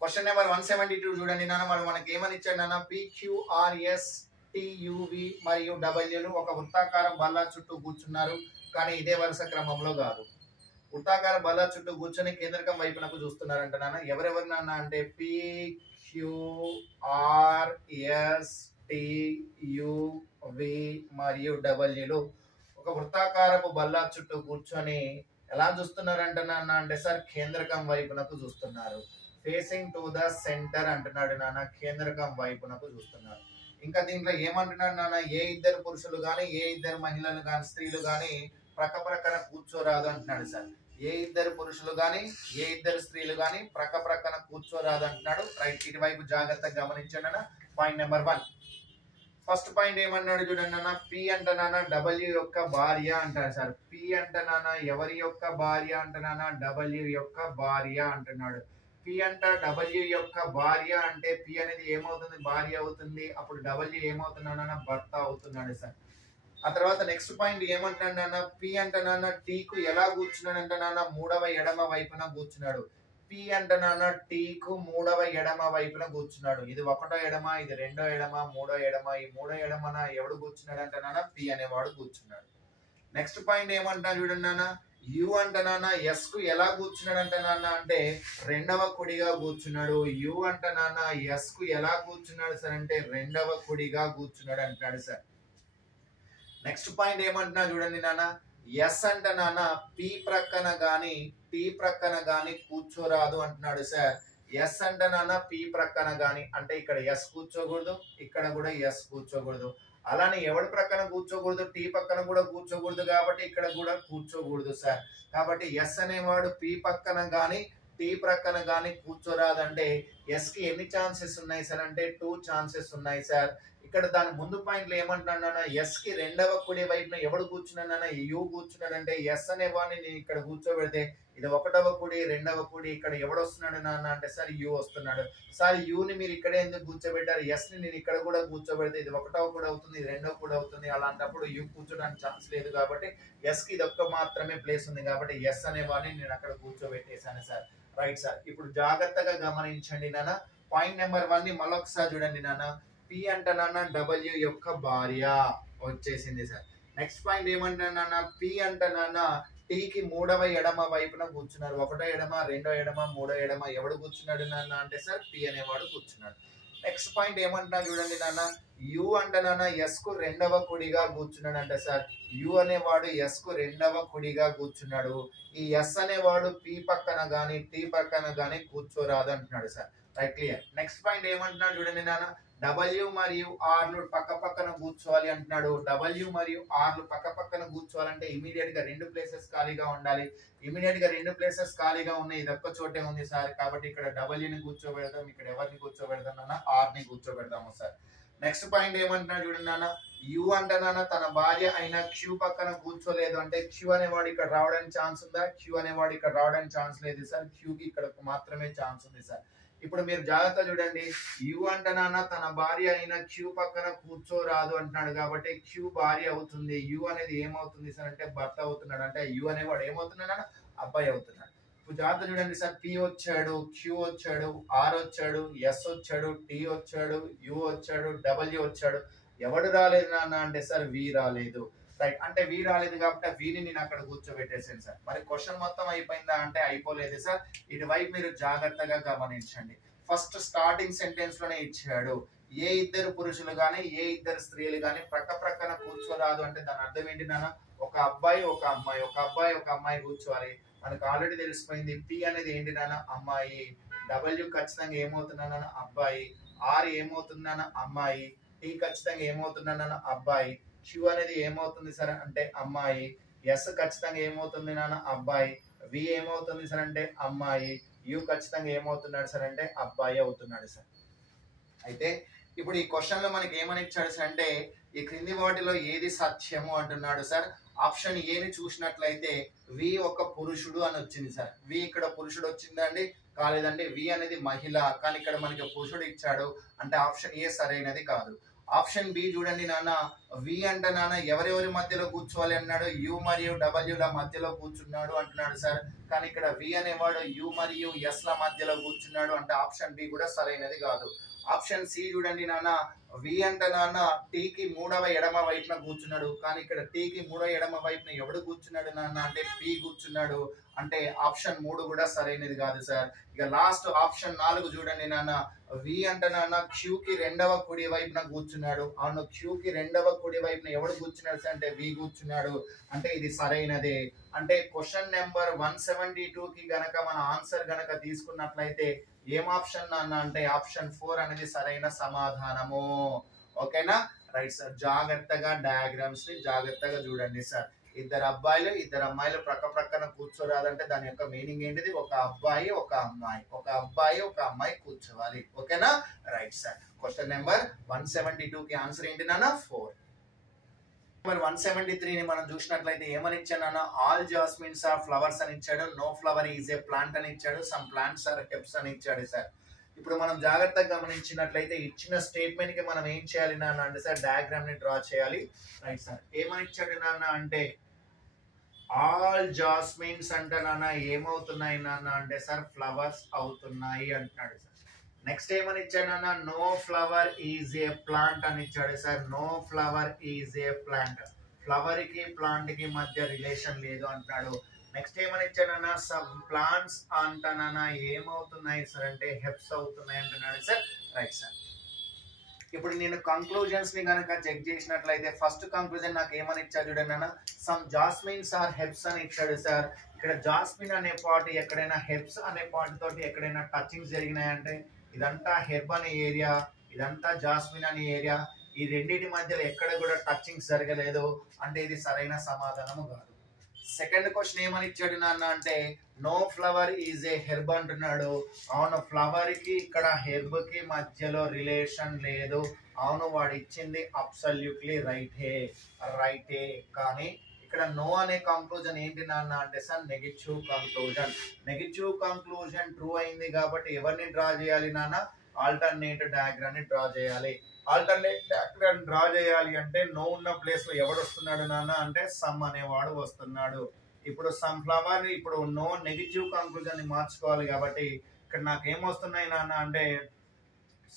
Question number 172 చూడండి నాన్న. మరి మనకి ఏమని ఇచ్చాడు నాన్న? PQRS TUV మరియు W ఒక వృత్తాకారం బల్ల చుట్టూ కూర్చున్నారు, కానీ ఇదే వరుస క్రమంలో కాదు. వృత్తాకార బల్ల చుట్టూ కూర్చొని కేంద్రకం వైపునకు చూస్తున్నారంట నాన్న. ఎవరెవరు నాన్న అంటే PQRS TUV మరియు W ఒక వృత్తాకారపు బల్ల చుట్టూ కూర్చొని ఎలా చూస్తున్నారంట నాన్న అంటే సార్ కేంద్రకం వైపునకు చూస్తున్నారు. ఫేసింగ్ టు ద సెంటర్ అంటున్నాడు నాన్న, కేంద్రకం వైపునకు చూస్తున్నారు. ఇంకా దీంట్లో ఏమంటున్నాడు నాన్న? ఏ ఇద్దరు పురుషులు గాని ఏ ఇద్దరు మహిళలు గాని స్త్రీలు గాని ప్రక్క ప్రక్కన కూర్చోరాదు అంటున్నాడు సార్. ఏ ఇద్దరు పురుషులు గాని ఏ ఇద్దరు స్త్రీలు గాని ప్రక్క ప్రక్కన కూర్చోరాదు అంటున్నాడు. రైట్, ఇటువైపు జాగ్రత్తగా గమనించండి అన్న. Point number 1. ఫస్ట్ పాయింట్ ఏమన్నాడు చూడండి అన్న. పి అంట నాన్న డబ్ల్యూ యొక్క భార్య అంటారు సార్. పి అంట నాన్న ఎవరి యొక్క భార్య అంట నాన్న? డబ్ల్యూ యొక్క భార్య అంటున్నాడు. పి అంట డబ్ల్యూ యొక్క భార్య అంటే పి అనేది ఏమవుతుంది? భార్య అవుతుంది. అప్పుడు డబ్ల్యూ ఏమవుతున్నాడు నాన్న? భర్త అవుతున్నాడు సార్. ఆ తర్వాత నెక్స్ట్ పాయింట్ ఏమంటాడు నాన్న? పి అంట నాన్న టీకు ఎలా కూర్చున్నాడు అంట నాన్న? మూడవ ఎడమ వైపున కూర్చున్నాడు. పి అంట నాన్న టీకు మూడవ ఎడమ వైపున కూర్చున్నాడు. ఇది ఒకటో ఎడమ, ఇది రెండో ఎడమ, మూడో ఎడమ. ఈ మూడో ఎడమన ఎవడు కూర్చున్నాడు అంట నాన్న? పి అనేవాడు కూర్చున్నాడు. నెక్స్ట్ పాయింట్ ఏమంటా చూడండి నాన్న. యు అంట నాన్న ఎస్ కు ఎలా కూర్చున్నాడు అంట నాన్న అంటే రెండవ కుడిగా కూర్చున్నాడు. యు అంట నాన్న ఎస్ కు ఎలా కూర్చున్నాడు సార్ అంటే రెండవ కుడిగా కూర్చున్నాడు అంటాడు సార్. నెక్స్ట్ పాయింట్ ఏమంటున్నా చూడండి నాన్న. ఎస్ అంట నాన్న పి ప్రక్కన గాని టీ ప్రక్కన గాని కూర్చోరాదు అంటున్నాడు సార్. ఎస్ అంట నాన్న పి ప్రక్కన గాని అంటే ఇక్కడ ఎస్ కూర్చోకూడదు, ఇక్కడ కూడా ఎస్ కూర్చోకూడదు. అలానే ఎవరి ప్రక్కన కూర్చోకూడదు? టీ పక్కన కూడా కూర్చోకూడదు, కాబట్టి ఇక్కడ కూడా కూర్చోకూడదు సార్. కాబట్టి ఎస్ అనేవాడు పి పక్కన గాని టీ ప్రక్కన గాని కూర్చోరాదంటే ఎస్ కి ఎన్ని ఛాన్సెస్ ఉన్నాయి సార్ అంటే 2 ఛాన్సెస్ ఉన్నాయి సార్. ఇక్కడ దాని ముందు పాయింట్లు ఏమంటున్నాను? ఎస్ కి రెండవ కుడి వైపున ఎవడు కూర్చున్నాడు? యు కూర్చున్నాడంటే ఎస్ అనే వాడిని నేను ఇక్కడ కూర్చోబెడితే ఇది ఒకటవ కుడి రెండవ కుడి, ఇక్కడ ఎవడు వస్తున్నాడు నాన్న అంటే సార్ యు వస్తున్నాడు. సార్ యుని మీరు ఇక్కడే ఎందుకు కూర్చోబెట్టారు? ఎస్ ని నేను ఇక్కడ కూడా కూర్చోబెడితే ఇది ఒకటవ కూడా అవుతుంది, ఇది రెండవ కూడా అవుతుంది. అలాంటప్పుడు యు కూర్చోడానికి ఛాన్స్ లేదు కాబట్టి ఎస్ కి ఇది ఒక్క మాత్రమే ప్లేస్ ఉంది కాబట్టి ఎస్ అనే వాడిని నేను అక్కడ కూర్చోబెట్టేశాను సార్. Right sir. ఇప్పుడు జాగ్రత్తగా గమనించండి నాన్న. పాయింట్ నెంబర్ 1 ని మరొకసారి చూడండి నాన్న. పి అంట నాన్న డబ్ల్యూ యొక్క భార్య వచ్చేసింది సార్. నెక్స్ట్ పాయింట్ ఏమంటా నాన్న? పి అంట నాన్న టీకి మూడవ ఎడమ వైపున కూర్చున్నారు. ఒకటో ఎడమ, రెండో ఎడమ, మూడో ఎడమ. ఎవడు కూర్చున్నాడు నాన్న అంటే సార్ పి అనేవాడు కూర్చున్నాడు. నెక్స్ట్ పాయింట్ ఏమంటా చూడండి నాన్న. యు అంట నాన్న ఎస్ కు రెండవ కుడిగా కూర్చున్నాడు అంటే సార్ యు అనేవాడు ఎస్ కు రెండవ కుడిగా కూర్చున్నాడు. ఈ ఎస్ అనేవాడు పి పక్కన గాని టీ పక్కన గాని కూర్చోరాదు అంటున్నాడు sir. Right, clear. Next point ఏమంటున్నాడు చూడండి నాన్న. డబ్ల్యూ మరియు ఆర్లు పక్క పక్కన కూర్చోవాలి అంటున్నాడు. డబ్ల్యూ మరియు ఆర్లు పక్క పక్కన కూర్చోవాలంటే ఇమీడియట్ గా 2 ప్లేసెస్ ఖాళీగా ఉండాలి. ఇమీడియట్ గా 2 ప్లేసెస్ ఖాళీగా ఉన్నాయి. ఇది ఒక్క చోటే ఉంది సార్. కాబట్టి ఇక్కడ డబ్ల్యూని కూర్చోబెడదాం, ఇక్కడ ఎవరిని కూర్చోబెడదాం నాన్న? ఆర్ ని కూర్చోబెడదాము సార్. నెక్స్ట్ పాయింట్ ఏమంటున్నాడు చూడండి నాన్న. యు అంటున్నాను తన భార్య అయిన క్యూ పక్కన కూర్చోలేదు అంటే క్యూ అనేవాడు ఇక్కడ రావడానికి ఛాన్స్ ఉందా? క్యూ అనేవాడు ఇక్కడ రావడానికి ఛాన్స్ లేదు సార్. క్యూకి ఇక్కడ మాత్రమే ఛాన్స్ ఉంది సార్. ఇప్పుడు మీరు జాగ్రత్త చూడండి. యు అంటున్నానా తన భార్య అయిన క్యూ పక్కన కూర్చోరాదు అంటున్నాడు కాబట్టి క్యూ భార్య అవుతుంది. యు అనేది ఏమవుతుంది సార్ అంటే భర్త అవుతున్నాడు. అంటే యు అనేవాడు ఏమవుతున్నాడు? అబ్బాయి అవుతున్నాడు. ఇప్పుడు జాగ్రత్త చూడండి సార్. పి వచ్చాడు, క్యూ వచ్చాడు, ఆర్ వచ్చాడు, ఎస్ వచ్చాడు, టి వచ్చాడు, యు వచ్చాడు, డబ్ల్యూ వచ్చాడు. ఎవడు రాలేదు నాన్న అంటే సార్ వి రాలేదు. రైట్, అంటే వి రాలేదు కాబట్టి విని నేను అక్కడ కూర్చోబెట్టేసాను సార్. మరి క్వశ్చన్ మొత్తం అయిపోయిందా అంటే అయిపోలేదు సార్. ఇటువైపు మీరు జాగ్రత్తగా గమనించండి. ఫస్ట్ స్టార్టింగ్ సెంటెన్స్ లోనే ఇచ్చాడు ఏ ఇద్దరు పురుషులు గాని ఏ ఇద్దరు స్త్రీలు గాని ప్రక్క ప్రక్కన కూర్చోరాదు అంటే దాని అర్థం ఏంటి నాన్న? ఒక అబ్బాయి ఒక అమ్మాయి, ఒక అబ్బాయి ఒక అమ్మాయి కూర్చోవాలి. మనకు ఆల్రెడీ తెలిసిపోయింది. పి అనేది ఏంటి నాన్న? అమ్మాయి. డబ్ల్యూ ఖచ్చితంగా ఏమవుతున్నాన? అబ్బాయి. ఆర్ ఏమవుతుందన్న? అమ్మాయి. టీ ఖచ్చితంగా ఏమవుతున్నాన? అబ్బాయి. క్యూ అనేది ఏమవుతుంది సార్ అంటే అమ్మాయి. ఎస్ ఖచ్చితంగా ఏమవుతుంది నాన్న? అబ్బాయి. వి ఏమవుతుంది సార్ అంటే అమ్మాయి. యు ఖచ్చితంగా ఏమవుతున్నాడు సార్ అంటే అబ్బాయి అవుతున్నాడు సార్. అయితే ఇప్పుడు ఈ క్వశ్చన్ లో మనకి ఏమని ఇచ్చాడు సార్ అంటే ఈ క్రింది వాటిలో ఏది సత్యము అంటున్నాడు సార్. ఆప్షన్ ఏని చూసినట్లయితే వి ఒక పురుషుడు అని వచ్చింది సార్. వి ఇక్కడ పురుషుడు వచ్చిందండి? కాలేదండి. వి అనేది మహిళ, కానీ ఇక్కడ మనకి పురుషుడు ఇచ్చాడు అంటే ఆప్షన్ ఏ సరైనది కాదు. ఆప్షన్ బి చూడండి నాన్న, వి అంటే నాన్న ఎవరెవరి మధ్యలో కూర్చోవాలి అన్నాడు, యు మరియు డబ్ల్యూల మధ్యలో కూర్చున్నాడు అంటున్నాడు సార్. కానీ ఇక్కడ వి అనేవాడు యు మరియు ఎస్ ల మధ్యలో కూర్చున్నాడు అంటే ఆప్షన్ బి కూడా సరైనది కాదు. ఆప్షన్ సి చూడండి నాన్న, వి అంటే నాన్న టీకి మూడవ ఎడమ వైపున కూర్చున్నాడు. కానీ ఇక్కడ టీకి మూడవ ఎడమ వైపున ఎవడు కూర్చున్నాడు నాన్న అంటే పి కూర్చున్నాడు. అంటే ఆప్షన్ 3 కూడా సరైనది కాదు సార్. ఇక లాస్ట్ ఆప్షన్ 4 చూడండి నాన్న, వి అంటే నాన్న క్యూకి రెండవ కుడి వైపున కూర్చున్నాడు. అవును, క్యూకి రెండవ కుడి వైపున ఎవడు కూర్చున్నాడు సార్ అంటే వి కూర్చున్నాడు. అంటే ఇది సరైనదే. అంటే క్వశ్చన్ నెంబర్ 172కి గనక మన ఆన్సర్ గనక తీసుకున్నట్లయితే ఏం ఆప్షన్ నాన్న అంటే ఆప్షన్ 4 అనేది సరైన సమాధానము. ఓకేనా? Right sir. జాగ్రత్తగా డయాగ్రామ్స్ ని జాగ్రత్తగా చూడండి సార్. ఇద్దరు అబ్బాయిలు ఇద్దరు అమ్మాయిలు ప్రక్క ప్రక్కన కూర్చోరాదంటే దాని యొక్క మీనింగ్ ఏంటిది? ఒక అబ్బాయి ఒక అమ్మాయి, ఒక అబ్బాయి ఒక అమ్మాయి కూర్చోవాలి. ఓకేనా? Right sir. క్వశ్చన్ నెంబర్ 172కి ఆన్సర్ ఏంటి నాన్న? 4. నెంబర్ 173 ని మనం చూసినట్లయితే ఏమని ఇచ్చాడు? ఆల్ జాస్మిన్స్ ఆర్ ఫ్లవర్స్ అని ఇచ్చాడు. No flower is a plant అని ఇచ్చాడు. సమ్ ప్లాంట్స్ ఆర్ హెర్బ్స్ అని ఇచ్చాడు సార్. ఇప్పుడు మనం జాగ్రత్తగా గమనించినట్లయితే ఇచ్చిన స్టేట్మెంట్ కి మనం ఏం చేయాలి నాన్న అంటే సార్ డయాగ్రామ్ ని డ్రా చేయాలి. Right sir. ఏమని ఇచ్చాడు నాన్న అంటే ఆల్ జాస్మిన్స్ అంటే నాన్న ఏమవుతున్నాయి నాన్న అంటే సార్ ఫ్లవర్స్ అవుతున్నాయి అంటున్నాడు సార్. నెక్స్ట్ ఏమని ఇచ్చాడు నాన్న? No flower is a plant అని ఇచ్చాడు sir. No flower is a plant. Flower కి ప్లాంట్ కి మధ్య రిలేషన్ లేదు అంటున్నాడు. నెక్స్ట్ ఏమని ఇచ్చాడన్నా? సమ్ ప్లాంట్స్ అంటానన్నా ఏమవుతున్నాయి సార్ అంటే హెర్బ్స్ అవుతున్నాయి అంటున్నాడు సార్. Right sir. ఇప్పుడు నేను కంక్లూజన్స్ ని కనుక చెక్ చేసినట్లయితే ఫస్ట్ కంక్లూజన్ నాకు ఏమని ఇచ్చాడు చూడండి అన్న, సమ్ జాస్మిన్స్ ఆర్ హెర్బ్స్ అని ఇచ్చాడు సార్. ఇక్కడ జాస్మిన్ అనే పార్ట్ ఎక్కడైనా హెర్బ్స్ అనే పార్ట్ తోటి ఎక్కడైనా టచింగ్స్ జరిగినాయంటే ఇదంతా హెర్బ్ అనే ఏరియా, ఇదంతా జాస్మిన్ అనే ఏరియా, ఈ రెండింటి మధ్యలో ఎక్కడ కూడా టచింగ్స్ జరగలేదు అంటే ఇది సరైన సమాధానము కాదు. సెకండ్ క్వశ్చన్ ఏమని ఇచ్చాడు నాన్న అంటే no flower is a herb అంటున్నాడు. అవును, ఫ్లవర్ కి ఇక్కడ హెర్బ్ కి మధ్యలో రిలేషన్ లేదు. అవును, వాడు ఇచ్చింది అబ్సల్యూట్లీ రైటే. కానీ ఇక్కడ నో అనే కంక్లూజన్ ఏంటి నాన్న అంటే sir negative conclusion. Negative conclusion true అయింది కాబట్టి ఎవరిని డ్రా చేయాలి నాన్న? ఆల్టర్నేట్ డయాగ్రామ్ ని డ్రా చేయాలి. ఆల్టర్నేట్ డయాగ్రామ్ డ్రా చేయాలి అంటే నో ఉన్న ప్లేస్ లో ఎవడు వస్తున్నాడు నాన్న అంటే సమ్ అనేవాడు వస్తున్నాడు. ఇప్పుడు సమ్ ఫ్లవర్ ని ఇప్పుడు నో నెగటివ్ కంక్లూజన్ ని మార్చుకోవాలి కాబట్టి ఇక్కడ నాకు ఏమొస్తున్నాయి నాన్న అంటే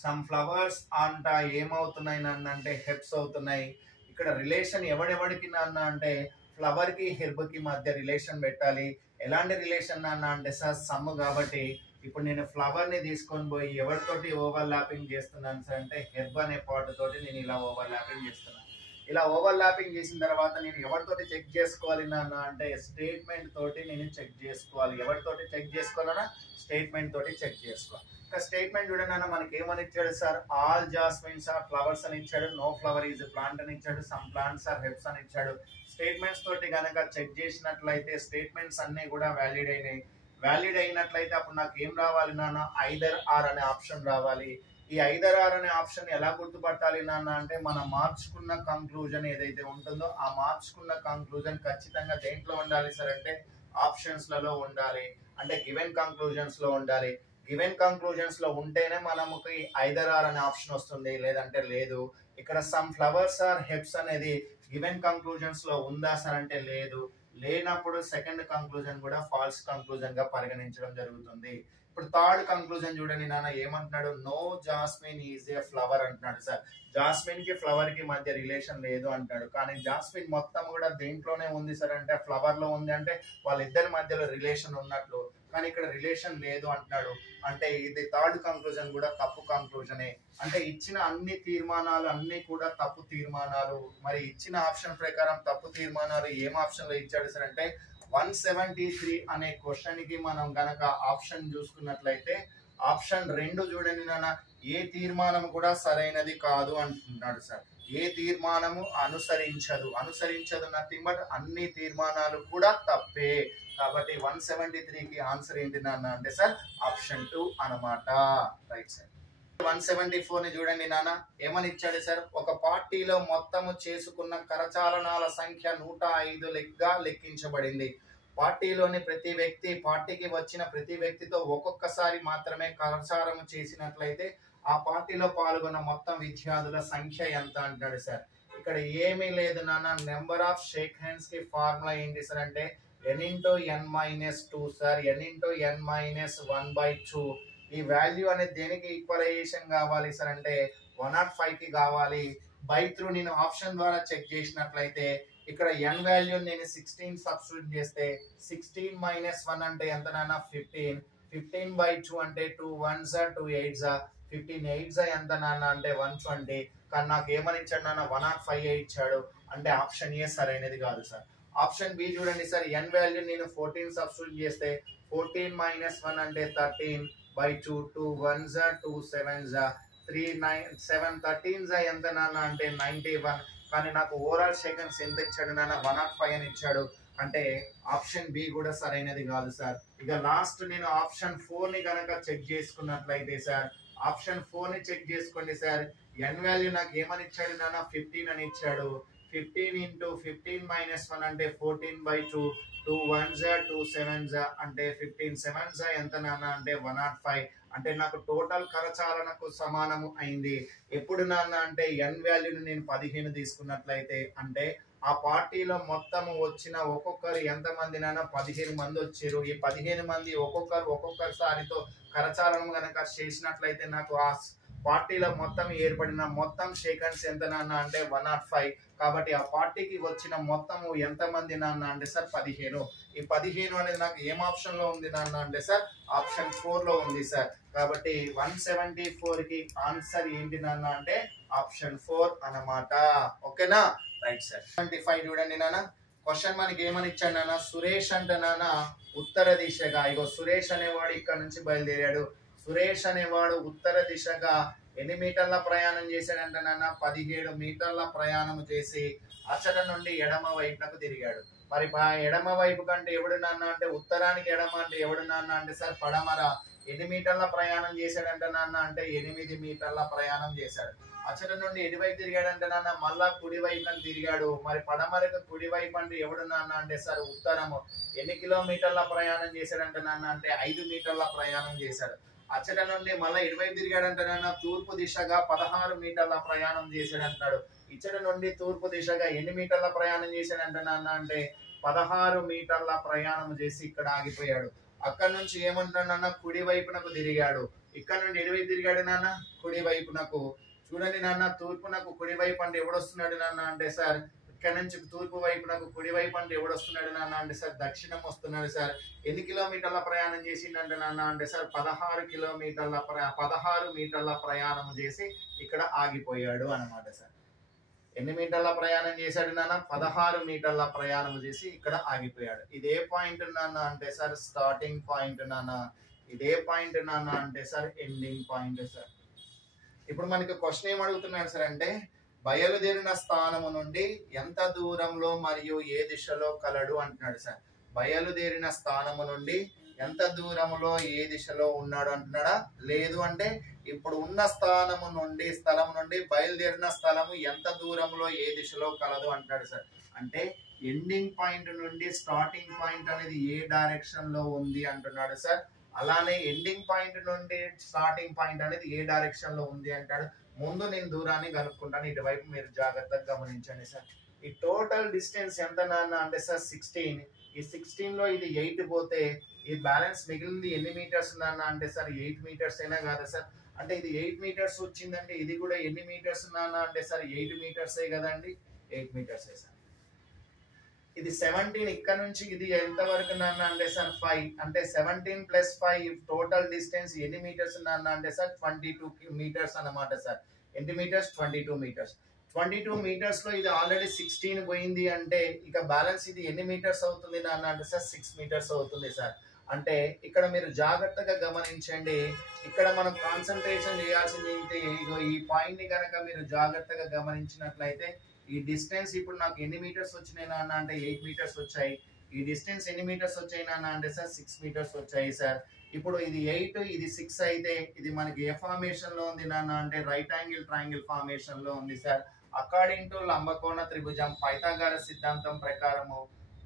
సమ్ ఫ్లవర్స్ అంట ఏమవుతున్నాయి నాన్న అంటే హెర్బ్స్ అవుతున్నాయి. ఇక్కడ రిలేషన్ ఎవడెవడికి నాన్న అంటే ఫ్లవర్ కి హెర్బ్ కి మధ్య రిలేషన్ పెట్టాలి. ఎలాంటి రిలేషన్ నాన్న అంటే సార్ సమ్ కాబట్టి ఇప్పుడు నేను ఫ్లవర్ ని తీసుకొని పోయి ఎవరితోటి ఓవర్ ల్యాపింగ్ చేస్తున్నాను సార్ అంటే హెర్బ్ అనే పార్ట్ తోటి నేను ఇలా ఓవర్ ల్యాపింగ్ చేస్తున్నాను. ఇలా ఓవర్ ల్యాపింగ్ చేసిన తర్వాత నేను ఎవరితోటి చెక్ చేసుకోవాలి నాన్న అంటే స్టేట్మెంట్ తోటి నేను చెక్ చేసుకోవాలి. ఎవరితోటి చెక్ చేసుకోవాలన్నా స్టేట్మెంట్ తోటి చెక్ చేసుకోవాలి. ఇంకా స్టేట్మెంట్ చూడండి అన్న మనకి ఏమని ఇచ్చాడు sir? All jasmines are flowers అని ఇచ్చాడు. నో ఫ్లవర్ ఈజ్ ప్లాంట్ అని ఇచ్చాడు. సమ్ ప్లాంట్స్ ఆర్ హెర్బ్స్ అని ఇచ్చాడు. స్టేట్మెంట్స్ తోటి కనుక చెక్ చేసినట్లయితే స్టేట్మెంట్స్ అన్ని కూడా వ్యాలిడ్ అయినాయి. వ్యాలిడ్ అయినట్లయితే అప్పుడు నాకు ఏం రావాలి నాన్న? ఐదర్ ఆర్ అనే ఆప్షన్ రావాలి. ఈ ఐదర్ ఆర్ అనే ఆప్షన్ ఎలా గుర్తుపట్టాలి నాన్న అంటే మనం మార్చుకున్న కంక్లూజన్ ఏదైతే ఉంటుందో ఆ మార్చుకున్న కంక్లూజన్ ఖచ్చితంగా దేంట్లో ఉండాలి సార్ అంటే ఆప్షన్స్ లలో ఉండాలి. అంటే గివెన్ కంక్లూజన్స్ లో ఉండాలి. గివెన్ కంక్లూజన్స్ లో ఉంటేనే మనకి ఐదర్ ఆర్ అనే ఆప్షన్ వస్తుంది, లేదంటే లేదు. ఇక్కడ సమ్ ఫ్లవర్స్ ఆర్ హెర్బ్స్ అనేది గివెన్ కంక్లూజన్స్ లో ఉందా సార్ అంటే లేదు. లేనప్పుడు సెకండ్ కంక్లూజన్ కూడా ఫాల్స్ కంక్లూజన్ గా పరిగణించడం జరుగుతుంది. ఇప్పుడు థర్డ్ కంక్లూజన్ చూడండి నాన్న ఏమంటున్నాడు? No jasmine is a flower అంటున్నాడు సార్. జాస్మిన్ కి ఫ్లవర్ కి మధ్య రిలేషన్ లేదు అంటాడు. కానీ జాస్మిన్ మొత్తం కూడా దేంట్లోనే ఉంది సార్ అంటే ఫ్లవర్ లో ఉంది అంటే వాళ్ళిద్దరి మధ్యలో రిలేషన్ ఉన్నట్లు. కానీ ఇక్కడ రిలేషన్ లేదు అంటున్నాడు. అంటే ఇది థర్డ్ కంక్లూజన్ కూడా తప్పు కంక్లూజనే. అంటే ఇచ్చిన అన్ని తీర్మానాలు అన్ని కూడా తప్పు తీర్మానాలు. మరి ఇచ్చిన ఆప్షన్ ప్రకారం తప్పు తీర్మానాలు ఏం ఆప్షన్ లో ఇచ్చాడు సార్ అంటే 173 అనే క్వశ్చన్ కి మనం గనక ఆప్షన్ చూసుకున్నట్లయితే ఆప్షన్ 2 చూడండి నాన్న, ఏ తీర్మానం కూడా సరైనది కాదు అంటున్నాడు సార్. ఏ తీర్మానము అనుసరించదు నథింగ్ బట్ అన్ని తీర్మానాలు కూడా తప్పే. కాబట్టి 173కి ఆన్సర్ ఏంటి నాన్న అంటే సార్ ఆప్షన్ 2 అన్నమాట. Right sir. 174 ని చూడండి నాన్న ఏమని ఇచ్చాడు సార్? ఒక పార్టీలో మొత్తము చేసుకున్న కరచాలనాల సంఖ్య 105గా లెక్కించబడింది. పార్టీలోని ప్రతి వ్యక్తి పార్టీకి వచ్చిన ప్రతి వ్యక్తితో ఒక్కొక్కసారి మాత్రమే కరచాలనం చేసినట్లయితే ఆ పార్టీలో పాల్గొన్న మొత్తం విద్యార్థుల సంఖ్య ఎంత అంటాడు సార్. ఇక్కడ ఏమీ లేదు నాన్న. నెంబర్ ఆఫ్ షేక్ హ్యాండ్స్ కి ఫార్ములా ఏంటి సార్ అంటే n into n minus 2 sir, n into n minus 1/2. ఈ వాల్యూ అనేది దేనికి ఈక్వలైజేషన్ కావాలి సార్ అంటే 105 కి కావాలి. బై త్రూ నేను ఆప్షన్ ద్వారా చెక్ చేసినట్లయితే ఇక్కడ n వాల్యూ నేను 16 సబ్స్టిట్యూట్ చేస్తే 16 మైనస్ 1 అంటే ఎంత నాన్న 15. 15/2 అంటే 2 1s 2 8s 15 8s ఎంత నాన్న అంటే 120. కానీ నాకు ఏమని ఇచ్చాడు నాన్న 105 ఇచ్చాడు. అంటే ఆప్షన్ ఏ సరైనది కాదు సార్. ఆప్షన్ బి చూడండి సార్, n వాల్యూ నేను 14 సబ్స్టిట్యూట్ చేస్తే 14 మైనస్ 1 అంటే 13/2 2 1s 2 7s 3 9 7 13s ఎంత నాన్న అంటే 91. కానీ నాకు ఓవరాల్ సెకండ్స్ ఎంత ఇచ్చాడు నాన్న 105 అని ఇచ్చాడు. అంటే ఆప్షన్ బి కూడా సరైనది కాదు సార్. ఇక లాస్ట్ నేను ఆప్షన్ 4 ని కనుక చెక్ చేసుకున్నట్లయితే సార్, ఆప్షన్ 4 ని చెక్ చేసుకోండి సార్. n వాల్యూ నాకు ఏమని ఇచ్చాడు నాన్న 15 అని ఇచ్చాడు. 15 ఇంటూ 15 మైనస్ 1 అంటే 14/2 2 1s 2 7s అంటే 15 7s ఎంత నాన్న అంటే 105. అంటే నాకు టోటల్ కరచాలనకు సమానము అయింది. ఎప్పుడు నాన్న అంటే n వాల్యూని నేను 15 తీసుకున్నట్లయితే అంటే ఆ పార్టీలో మొత్తం వచ్చిన ఒక్కొక్కరు ఎంతమంది నాన్న 15 మంది వచ్చారు. ఈ 15 మంది ఒక్కొక్కసారితో కరచాలనం కనుక చేసినట్లయితే నాకు ఆ పార్టీలో మొత్తం ఏర్పడిన మొత్తం సెకండ్స్ ఎంత నాన్న అంటే 105. కాబట్టి ఆ పార్టీకి వచ్చిన మొత్తము ఎంతమంది నాన్న అంటే సార్ 15. ఈ 15 అనేది నాకు ఏం ఆప్షన్ లో ఉంది నాన్న అంటే సార్ ఆప్షన్ 4 లో ఉంది సార్. కాబట్టి 174 కి ఆన్సర్ ఏంటి నాన్న అంటే ఆప్షన్ 4 అన్నమాట. ఓకేనా, రైట్ సార్. 25 చూడండి నాన్న. క్వశ్చన్ మనకి ఏమని ఇచ్చాడు నాన్న, సురేష్ అంటే నాన్న ఉత్తర దిశగా, ఇగో సురేష్ అనేవాడు ఇక్కడ నుంచి బయలుదేరాడు. సురేష్ అనేవాడు ఉత్తర దిశగా ఎన్ని మీటర్ల ప్రయాణం చేశాడంటే నాన్న 17 మీటర్ల ప్రయాణం చేసి అచ్చట నుండి ఎడమ వైపునకు తిరిగాడు. మరి ఎడమ వైపు కంటే ఎవడు నాన్న అంటే ఉత్తరానికి ఎడమ అంటే ఎవడు నాన్న అంటే సార్ పడమర. ఎన్ని మీటర్ల ప్రయాణం చేశాడంటే నాన్న అంటే 8 మీటర్ల ప్రయాణం చేశాడు. అచ్చట నుండి ఎటువైపు తిరిగాడంటే నాన్న మళ్ళా కుడి వైపునకు తిరిగాడు. మరి పడమరకు కుడి వైపు అంటే ఎవడు నాన్న అంటే సార్ ఉత్తరము. ఎన్ని కిలోమీటర్ల ప్రయాణం చేశాడంటే నాన్న అంటే 5 మీటర్ల ప్రయాణం చేశాడు. అచ్చట నుండి మళ్ళీ ఇటువైపు తిరిగాడంటే నాన్న తూర్పు దిశగా 16 మీటర్ల ప్రయాణం చేశాడంటాడు. ఇచ్చట నుండి తూర్పు దిశగా ఎన్ని మీటర్ల ప్రయాణం చేశాడంటే నాన్న అంటే 16 మీటర్ల ప్రయాణం చేసి ఇక్కడ ఆగిపోయాడు. అక్కడ నుంచి ఏమంటాడు నాన్న కుడి వైపునకు తిరిగాడు. ఇక్కడ నుండి ఎటువైపు తిరిగాడు నాన్న కుడి వైపునకు. చూడండి నాన్న, తూర్పునకు కుడి వైపు అంటే ఎవడొస్తున్నాడు నాన్న అంటే సార్ ఇక్కడ నుంచి తూర్పు వైపునకు కుడి వైపు అంటే ఎవడొస్తున్నాడు నాన్న అంటే సార్ దక్షిణం వస్తున్నాడు సార్. ఎన్ని కిలోమీటర్ల ప్రయాణం చేసిండంటే నాన్న అంటే సార్ 16 మీటర్ల ప్రయాణం చేసి ఇక్కడ ఆగిపోయాడు అన్నమాట సార్. ఎన్ని మీటర్ల ప్రయాణం చేశాడు నాన్న 16 మీటర్ల ప్రయాణం చేసి ఇక్కడ ఆగిపోయాడు. ఇదే పాయింట్ నాన్న అంటే సార్ స్టార్టింగ్ పాయింట్ నాన్న. ఇదే పాయింట్ నాన్న అంటే సార్ ఎండింగ్ పాయింట్ సార్. ఇప్పుడు మనకి క్వశ్చన్ ఏం అడుగుతున్నాడు సార్ అంటే బయలుదేరిన స్థానము నుండి ఎంత దూరంలో మరియు ఏ దిశలో కలడు అంటున్నాడు సార్. బయలుదేరిన స్థానము నుండి ఎంత దూరంలో ఏ దిశలో ఉన్నాడు అంటున్నాడా, లేదు అంటే ఇప్పుడు ఉన్న స్థలం నుండి బయలుదేరిన స్థలము ఎంత దూరంలో ఏ దిశలో కలదు అంటున్నాడు సార్. అంటే ఎండింగ్ పాయింట్ నుండి స్టార్టింగ్ పాయింట్ అనేది ఏ డైరెక్షన్ లో ఉంది అంటున్నాడు సార్. అలానే ఎండింగ్ పాయింట్ నుండి స్టార్టింగ్ పాయింట్ అనేది ఏ డైరెక్షన్ లో ఉంది అంటాడు. ముందు నేను దూరాన్ని కనుక్కుంటాను, ఇటువైపు మీరు జాగ్రత్తగా గమనించండి సార్. ఈ టోటల్ డిస్టెన్స్ ఎంత నాన్న అంటే సార్ 16. ఈ 16 లో ఇది 8 పోతే ఈ బ్యాలెన్స్ మిగిలింది ఎన్ని మీటర్స్ నాన్న అంటే సార్ 8 మీటర్స్ అయినా కాదా సార్. అంటే ఇది 8 మీటర్స్ వచ్చిందంటే ఇది కూడా ఎన్ని మీటర్స్ నాన్న అంటే సార్ 8 మీటర్సే కదండి, 8 మీటర్సే సార్. ఇది 17 ఇక్కడ నుంచి ఇది ఎంత వరకు నాన్న అంటే సార్ 5. అంటే 17 + 5 టోటల్ డిస్టెన్స్ ఎన్ని మీటర్స్ నాన్న అంటే సార్ 22 మీటర్స్ అన్నమాట సార్. ఎన్ని మీటర్స్ 22 మీటర్స్. 22 మీటర్స్ లో ఇది ఆల్రెడీ 16 పోయింది అంటే ఇక బ్యాలెన్స్ ఇది ఎన్ని మీటర్స్ అవుతుంది నాన్న అంటే సార్ 6 మీటర్స్ అవుతుంది సార్. అంటే ఇక్కడ మీరు జాగ్రత్తగా గమనించండి. ఇక్కడ మనం కాన్సన్ట్రేషన్ చేయాల్సింది ఏంటి, ఈ పాయింట్ ని కనుక మీరు జాగ్రత్తగా గమనించినట్లయితే ఈ డిస్టెన్స్ ఇప్పుడు నాకు ఎన్ని మీటర్స్ వచ్చినాయి నాన్న అంటే 8 మీటర్స్ వచ్చాయి. ఈ డిస్టెన్స్ ఎన్ని మీటర్స్ వచ్చాయి నాన్న అంటే సార్ 6 మీటర్స్ వచ్చాయి సార్. ఇప్పుడు ఇది 8 ఇది 6 అయితే ఇది మనకి ఏ ఫార్మేషన్ లో ఉంది నాన్న అంటే రైట్ యాంగిల్ ట్రయాంగిల్ ఫార్మేషన్ లో ఉంది సార్. అకార్డింగ్ టు లంబకోణ త్రిభుజం పైథాగరస్ సిద్ధాంతం ప్రకారము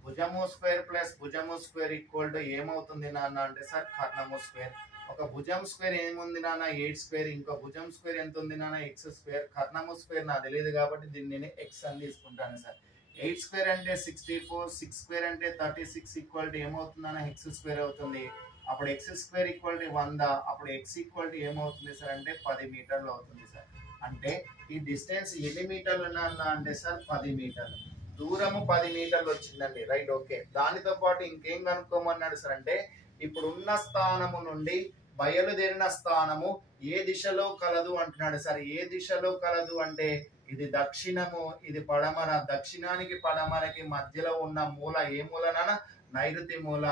భుజము స్క్వేర్ ప్లస్ భుజము స్క్వేర్ ఈక్వల్ టు ఏమవుతుంది నాన్న అంటే సార్ కర్ణము స్క్వేర్. ఒక భుజం స్క్వేర్ ఏముంది నాన్న 8 స్క్వేర్, ఇంకో భుజం స్క్వేర్ ఎంత ఉంది నాన్న x స్క్వేర్. కర్ణము స్క్వేర్ నాకు తెలియదు కాబట్టి దీన్ని నేను x అని తీసుకుంటాను సార్. 8 స్క్వేర్ అంటే 64, 6 స్క్వేర్ అంటే 36 ఈక్వల్ టు ఏమవుతుంది నాన్న x స్క్వేర్ అవుతుంది. అప్పుడు x స్క్వేర్ ఈక్వల్ టు 100, అప్పుడు x ఈక్వల్ టు ఏమవుతుంది సార్ అంటే 10 మీటర్లు అవుతుంది సార్. అంటే ఈ డిస్టెన్స్ ఎన్ని మీటర్లు నాన్న అంటే సార్ 10 మీటర్లు. దూరము 10 మీటర్లు వచ్చిందండి, రైట్. ఓకే, దానితో పాటు ఇంకేం కనుక్కోమన్నాడు సార్ అంటే ఇప్పుడు ఉన్న స్థానము నుండి బయలుదేరిన స్థానము ఏ దిశలో కలదు అంటున్నాడు సార్. ఏ దిశలో కలదు అంటే ఇది దక్షిణము, ఇది పడమర. దక్షిణానికి పడమరకి మధ్యలో ఉన్న మూల ఏ మూలనా నైరుతి మూల.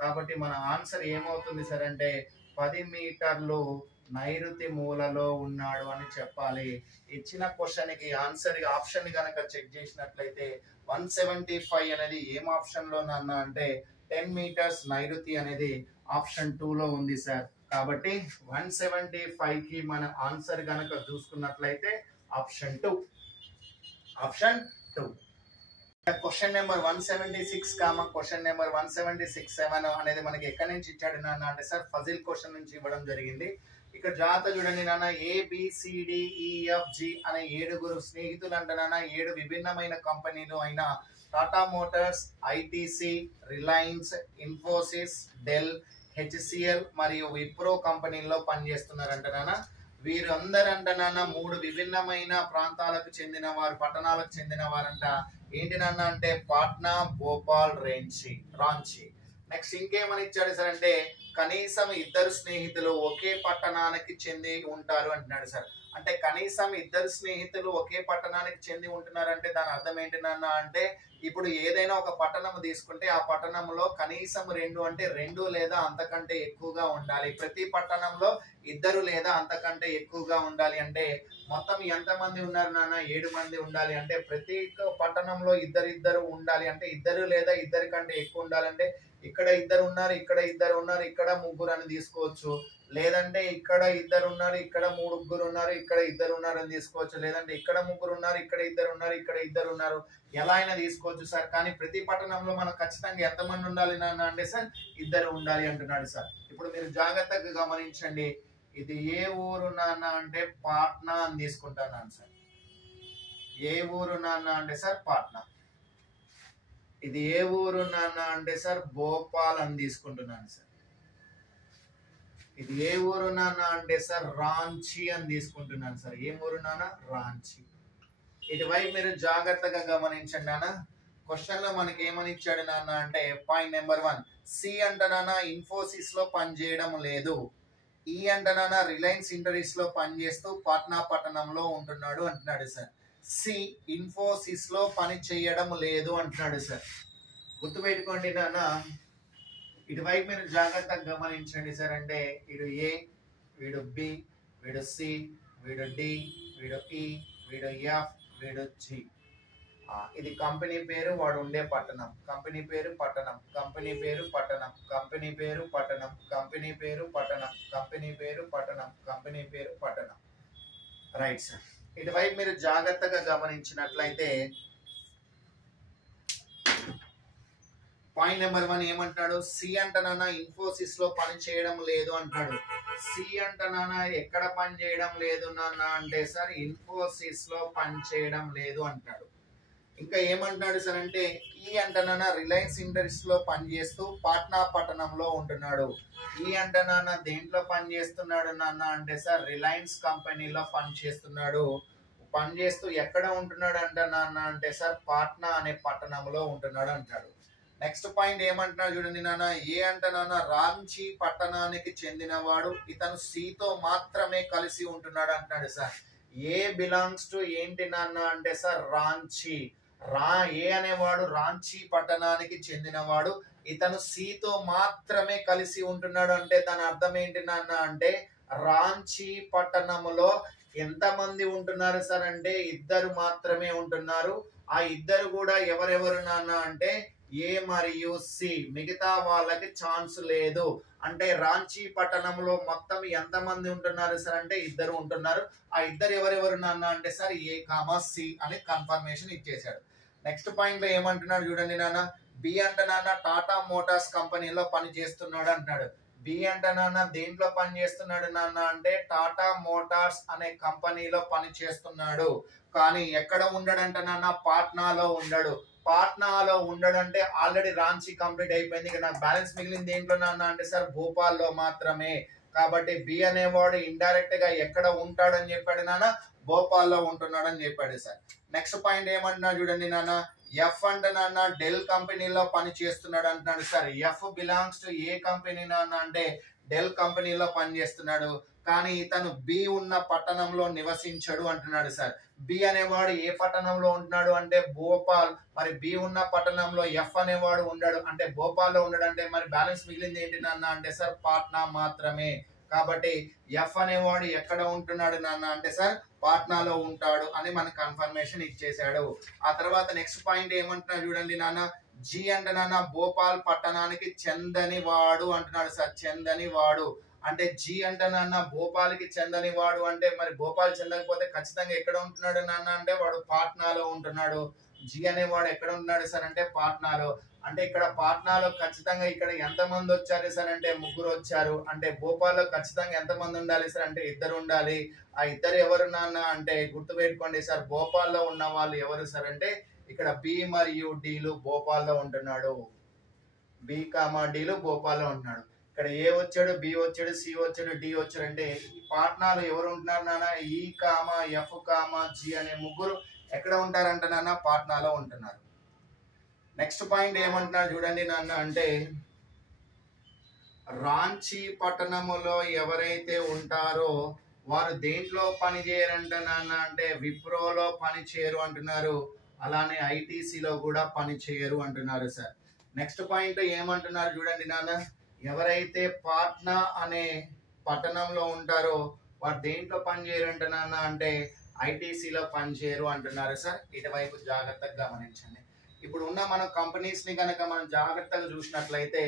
కాబట్టి మన ఆన్సర్ ఏమవుతుంది సార్ అంటే 10 మీటర్లు నైరుతి మూలలో ఉన్నాడు అని చెప్పాలి. ఇచ్చిన క్వశ్చన్ కి ఆన్సర్ ఆప్షన్ కనుక చెక్ చేసినట్లయితే 175 అనేది ఏం ఆప్షన్ లో నాన్న అంటే 10 మీటర్స్ నైరుతి అనేది ఆప్షన్ 2 లో ఉంది సార్. కాబట్టి 175 కి మన ఆన్సర్ కనుక చూసుకున్నట్లయితే option 2. Question number 176 comma question number 176 అనేది మనకి ఎక్కడి నుంచి ఇచ్చాడు నాన్న అంటే సార్ ఫజిల్ క్వశ్చన్ నుంచి ఇవ్వడం జరిగింది. ఇక్కడ జాగ్రత్త చూడండి నాన్న, ABCDEFG అనే 7 స్నేహితులు అంట నాన్న 7 విభిన్నమైన కంపెనీలు అయిన Tata Motors, ITC, Reliance, Infosys, Dell, HCL మరియు విప్రో కంపెనీల్లో పనిచేస్తున్నారంట నాన్న. వీరందరంట నాన్న 3 విభిన్నమైన ప్రాంతాలకు చెందిన వారు, పట్టణాలకు చెందిన వారంట. ఏంటి నాన్న అంటే పాట్నా, భోపాల్, రాంచీ. నెక్స్ట్ ఇంకేమని ఇచ్చాడు సార్ అంటే కనీసం 2 స్నేహితులు ఒకే పట్టణానికి చెంది ఉంటారు అంటున్నాడు సార్. అంటే కనీసం 2 స్నేహితులు ఒకే పట్టణానికి చెంది ఉంటున్నారంటే దాని అర్థం ఏంటి నాన్న అంటే ఇప్పుడు ఏదైనా ఒక పట్టణం తీసుకుంటే ఆ పట్టణంలో కనీసం 2 అంటే 2 లేదా అంతకంటే ఎక్కువగా ఉండాలి. ప్రతి పట్టణంలో 2 లేదా అంతకంటే ఎక్కువగా ఉండాలి. అంటే మొత్తం ఎంతమంది ఉన్నారు నాన్న 7 మంది ఉండాలి. అంటే ప్రతి పట్టణంలో ఇద్దరు ఉండాలి. అంటే 2 లేదా 2 కంటే ఎక్కువ ఉండాలంటే ఇక్కడ 2 ఉన్నారు, ఇక్కడ 2 ఉన్నారు, ఇక్కడ 3 అని తీసుకోవచ్చు. లేదంటే ఇక్కడ 2 ఉన్నారు, ఇక్కడ 3 ఉన్నారు, ఇక్కడ 2 ఉన్నారు అని తీసుకోవచ్చు. లేదంటే ఇక్కడ 3 ఉన్నారు, ఇక్కడ 2 ఉన్నారు, ఇక్కడ 2 ఉన్నారు, ఎలా అయినా తీసుకోవచ్చు సార్. కానీ ప్రతి పట్టణంలో మనకు ఖచ్చితంగా ఎంతమంది ఉండాలి నాన్న అంటే సార్ 2 ఉండాలి అంటున్నాడు సార్. ఇప్పుడు మీరు జాగ్రత్తగా గమనించండి, ఇది ఏ ఊరు నాన్న అంటే పాట్నా అని తీసుకుంటున్నాను సార్. ఏ ఊరు నాన్న అంటే సార్ పాట్నా. ఇది ఏ ఊరు నాన్న అంటే సార్ భోపాల్ అని తీసుకుంటున్నాను సార్. ఇది ఏ ఊరు నాన్న అంటే సార్ రాంచీ అని తీసుకుంటున్నాను సార్. ఏ ఊరు నాన్న రాంచీ. ఇటువైపు మీరు జాగ్రత్తగా గమనించండి నాన్న. క్వశ్చన్ లో మనకి ఏమని ఇచ్చాడు నాన్న అంటే పాయింట్ నెంబర్ 1 సి అంట నాన్న ఇన్ఫోసిస్ లో పనిచేయడం లేదు. ఈ అంట నాన్న రిలయన్స్ ఇండస్ట్రీస్ లో పనిచేస్తూ పాట్నా పట్టణంలో ఉంటున్నాడు అంటున్నాడు సార్. సి ఇన్ఫోసిస్ లో పని చేయడం లేదు అంటున్నాడు సార్. గుర్తుపెట్టుకోండి నాన్న, ఇటువైపు మీరు జాగ్రత్తగా గమనించండి సార్. అంటే వీడు ఏ, వీడు బి, వీడు సి, వీడు డి, వీడు ఈ, వీడు ఎఫ్, వీడు జి. ఇది కంపెనీ పేరు, వాడు ఉండే పట్టణం. కంపెనీ పేరు పట్టణం, కంపెనీ పేరు పట్టణం, కంపెనీ పేరు పట్టణం, కంపెనీ పేరు పట్టణం, కంపెనీ పేరు పట్టణం, కంపెనీ పేరు పట్టణం. Right sir. ఇటువైపు మీరు జాగ్రత్తగా గమనించినట్లయితే పాయింట్ నెంబర్ 1 ఏమంటాడు, సి అంటనానా ఇన్ఫోసిస్ లో పని చేయడం లేదు అంటాడు. సి అంటనానా ఎక్కడ పని చేయడం లేదు నాన్న అంటే సార్ ఇన్ఫోసిస్ లో పని చేయడం లేదు అంటాడు. ఇంకా ఏమంటాడు సార్ అంటే ఈ అంటనానా రిలయన్స్ ఇండస్ట్రీస్ లో పనిచేస్తూ పాట్నా పట్టణంలో ఉంటున్నాడు. ఈ అంటనానా దేంట్లో పని చేస్తున్నాడు నాన్న అంటే సార్ రిలయన్స్ కంపెనీలో పని చేస్తున్నాడు. పని చేస్తూ ఎక్కడ ఉంటున్నాడు అంట నాన్న అంటే సార్ పాట్నా అనే పట్టణంలో ఉంటున్నాడు అంటాడు. నెక్స్ట్ పాయింట్ ఏమంటున్నాడు చూడండి నాన్న, ఏ అంట నాన్న రాంచీ పట్టణానికి చెందినవాడు, ఇతను సితో మాత్రమే కలిసి ఉంటున్నాడు అంటున్నాడు సార్. ఏ బిలాంగ్స్ టు ఏంటి నాన్న అంటే సార్ రాంచీ. ఏ అనేవాడు రాంచీ పట్టణానికి చెందినవాడు, ఇతను సితో మాత్రమే కలిసి ఉంటున్నాడు. అంటే దాని అర్థం ఏంటి నాన్న అంటే రాంచీ పట్టణములో ఎంతమంది ఉంటున్నారు సార్ అంటే 2 మాత్రమే ఉంటున్నారు. ఆ 2 కూడా ఎవరెవరు నాన్న అంటే ఏ మరియు సి, మిగతా వాళ్ళకి ఛాన్స్ లేదు. అంటే రాంచీ పట్టణంలో మొత్తం ఎంతమంది ఉంటున్నారు సార్ అంటే 2 ఉంటున్నారు. ఆ 2 ఎవరెవరు నాన్న అంటే సార్ ఏ కామా సి అని కన్ఫర్మేషన్ ఇచ్చేసాడు. నెక్స్ట్ పాయింట్ లో ఏమంటున్నాడు చూడండి నాన్న, బి అంట నాన్న టాటా మోటార్స్ కంపెనీలో పని చేస్తున్నాడు అంటున్నాడు. బి అంటే నాన్న దేంట్లో పని చేస్తున్నాడు నాన్న అంటే టాటా మోటార్స్ అనే కంపెనీలో పని చేస్తున్నాడు. కానీ ఎక్కడ ఉండడంట నాన్న పాట్నాలో ఉండడు. పాట్నాలో ఉండడంటే ఆల్రెడీ రాంచీ కంప్లీట్ అయిపోయింది. ఇక నాకు బ్యాలెన్స్ మిగిలింది దేంట్లో నాన్న అంటే సార్ భోపాల్లో మాత్రమే. కాబట్టి బి అనేవాడు ఇండైరెక్ట్ గా ఎక్కడ ఉంటాడని చెప్పాడు నాన్న, భోపాల్లో ఉంటున్నాడు అని చెప్పాడు సార్. నెక్స్ట్ పాయింట్ ఏమంటున్నా చూడండి నాన్న, ఎఫ్ అంటే నాన్న డెల్ కంపెనీలో పని చేస్తున్నాడు అంటున్నాడు sir. F belongs to A company నాన్న అంటే డెల్ కంపెనీలో పని చేస్తున్నాడు. కానీ ఇతను బి ఉన్న పట్టణంలో నివసించడు అంటున్నాడు సార్. బి అనేవాడు ఏ పట్టణంలో ఉంటున్నాడు అంటే భోపాల్. మరి బి ఉన్న పట్టణంలో ఎఫ్ అనేవాడు ఉండడు అంటే భోపాల్లో ఉండడు. అంటే మరి బ్యాలెన్స్ మిగిలింది ఏంటి నాన్న అంటే సార్ పాట్నా మాత్రమే. కాబట్టి ఎఫ్ అనేవాడు ఎక్కడ ఉంటున్నాడు నాన్న అంటే సార్ పాట్నాలో ఉంటాడు అని మనకు కన్ఫర్మేషన్ ఇచ్చేసాడు. ఆ తర్వాత నెక్స్ట్ పాయింట్ ఏమంటున్నా చూడండి నాన్న, జి అంటే నాన్న భోపాల్ పట్టణానికి చెందని వాడు అంటున్నాడు సార్. చెందని వాడు అంటే జి అంటే నాన్న భోపాల్కి చెందని వాడు అంటే మరి భోపాల్ చెందకపోతే ఖచ్చితంగా ఎక్కడ ఉంటున్నాడు నాన్న అంటే వాడు పాట్నాలో ఉంటున్నాడు. జి అనేవాడు ఎక్కడ ఉంటున్నాడు సార్ అంటే పాట్నాలో. అంటే ఇక్కడ పాట్నాలో ఖచ్చితంగా ఇక్కడ ఎంత మంది వచ్చారు సార్ అంటే ముగ్గురు వచ్చారు. అంటే భోపాల్లో ఖచ్చితంగా ఎంత మంది ఉండాలి సార్ అంటే ఇద్దరు ఉండాలి. ఆ ఇద్దరు ఎవరు నాన్న అంటే గుర్తు పెట్టుకోండి సార్, భోపాల్లో ఉన్న వాళ్ళు ఎవరు సార్ అంటే ఇక్కడ బి మరియు డీలు భోపాల్లో ఉంటున్నాడు. బి కామా డీలు భోపాల్లో ఉంటున్నాడు. ఇక్కడ ఏ వచ్చాడు, బి వచ్చాడు, సి వచ్చాడు, డి వచ్చాడు. అంటే ఈ పాట్నాలో ఎవరు ఉంటున్నారు నాన్న, ఈ కామా ఎఫ్ కామా జి అనే ముగ్గురు ఎక్కడ ఉంటారంట నాన్న పాట్నాలో ఉంటున్నారు. నెక్స్ట్ పాయింట్ ఏమంటున్నారు చూడండి నాన్న అంటే రాంచీ పట్టణములో ఎవరైతే ఉంటారో వారు దేంట్లో పని చేయరంట నాన్న అంటే విప్రోలో పని చేయరు అంటున్నారు. అలానే ఐటీసీలో కూడా పని చేయరు అంటున్నారు సార్. నెక్స్ట్ పాయింట్ ఏమంటున్నారు చూడండి నాన్న, ఎవరైతే పాట్నా అనే పట్టణంలో ఉంటారో వారు దేంట్లో పని చేయరంట నాన్న అంటే ఐటీసీలో పని చేయరు అంటున్నారు సార్. ఇటువైపు జాగ్రత్తగా గమనించండి. ఇప్పుడు ఉన్న మన కంపెనీస్ ని కనుక మనం జాగ్రత్తగా చూసినట్లయితే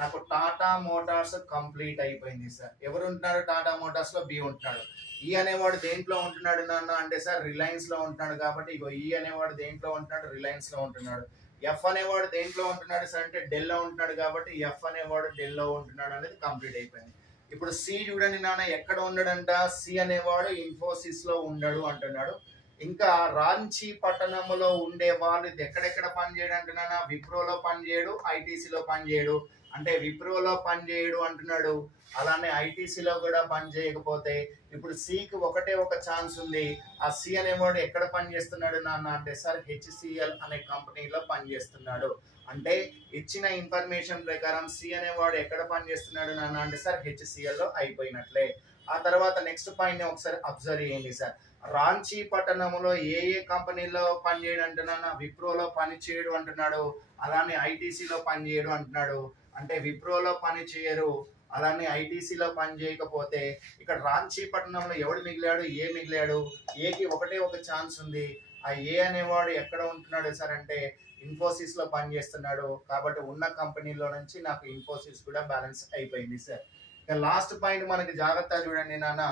నాకు టాటా మోటార్స్ కంప్లీట్ అయిపోయింది సార్. ఎవరు ఉంటున్నారు టాటా మోటార్స్ లో, బి ఉంటున్నాడు. ఈ అనేవాడు దేంట్లో ఉంటున్నాడు నాన్న అంటే సార్ రిలయన్స్ లో ఉంటున్నాడు. కాబట్టి ఇగో ఈ అనేవాడు దేంట్లో ఉంటున్నాడు, రిలయన్స్ లో ఉంటున్నాడు. ఎఫ్ అనేవాడు దేంట్లో ఉంటున్నాడు సార్ అంటే డెల్ లో ఉంటున్నాడు. కాబట్టి ఎఫ్ అనేవాడు డెల్ లో ఉంటున్నాడు అనేది కంప్లీట్ అయిపోయింది. ఇప్పుడు సి చూడండి నాన్న ఎక్కడ ఉండడంట, సి అనేవాడు ఇన్ఫోసిస్ లో ఉండడు అంటున్నాడు. ఇంకా రాంచీ పట్టణంలో ఉండే వాళ్ళు ఎక్కడెక్కడ పని చేయడు అంటున్నా, విప్రోలో పని చేయడు, ఐటీసీలో పని చేయడు. అంటే విప్రోలో పని చేయడు అంటున్నాడు. అలానే ఐటీసీలో కూడా పని చేయకపోతే ఇప్పుడు సికి ఒకటే ఒక ఛాన్స్ ఉంది. ఆ సి అనేవాడు ఎక్కడ పని చేస్తున్నాడు నాన్న అంటే సార్ హెచ్సిఎల్ అనే కంపెనీలో పని చేస్తున్నాడు. అంటే ఇచ్చిన ఇన్ఫర్మేషన్ ప్రకారం సి అనేవాడు ఎక్కడ పని చేస్తున్నాడు నాన్న అంటే సార్ హెచ్సిఎల్ లో అయిపోయినట్లే. ఆ తర్వాత నెక్స్ట్ పాయింట్ ని ఒకసారి అబ్జర్వ్ చేయండి సార్. రాంచీ పట్టణంలో ఏ ఏ కంపెనీలో పని చేయడు అంటున్నా, విప్రోలో పని చేయడు అంటున్నాడు. అలానే ఐటీసీలో పని చేయడు అంటున్నాడు. అంటే విప్రోలో పని చేయరు, అలానే ఐటీసీలో పని చేయకపోతే ఇక్కడ రాంచీ పట్టణంలో ఎవడు మిగిలాడు, ఏ మిగిలాడు. ఏకి ఒకటే ఒక ఛాన్స్ ఉంది. ఆ ఏ అనేవాడు ఎక్కడ ఉంటున్నాడు సార్ అంటే ఇన్ఫోసిస్ లో పని చేస్తున్నాడు. కాబట్టి ఉన్న కంపెనీలో నుంచి నాకు ఇన్ఫోసిస్ కూడా బ్యాలెన్స్ అయిపోయింది సార్. ఇక లాస్ట్ పాయింట్ మనకి జాగ్రత్తగా చూడండి నాన్న,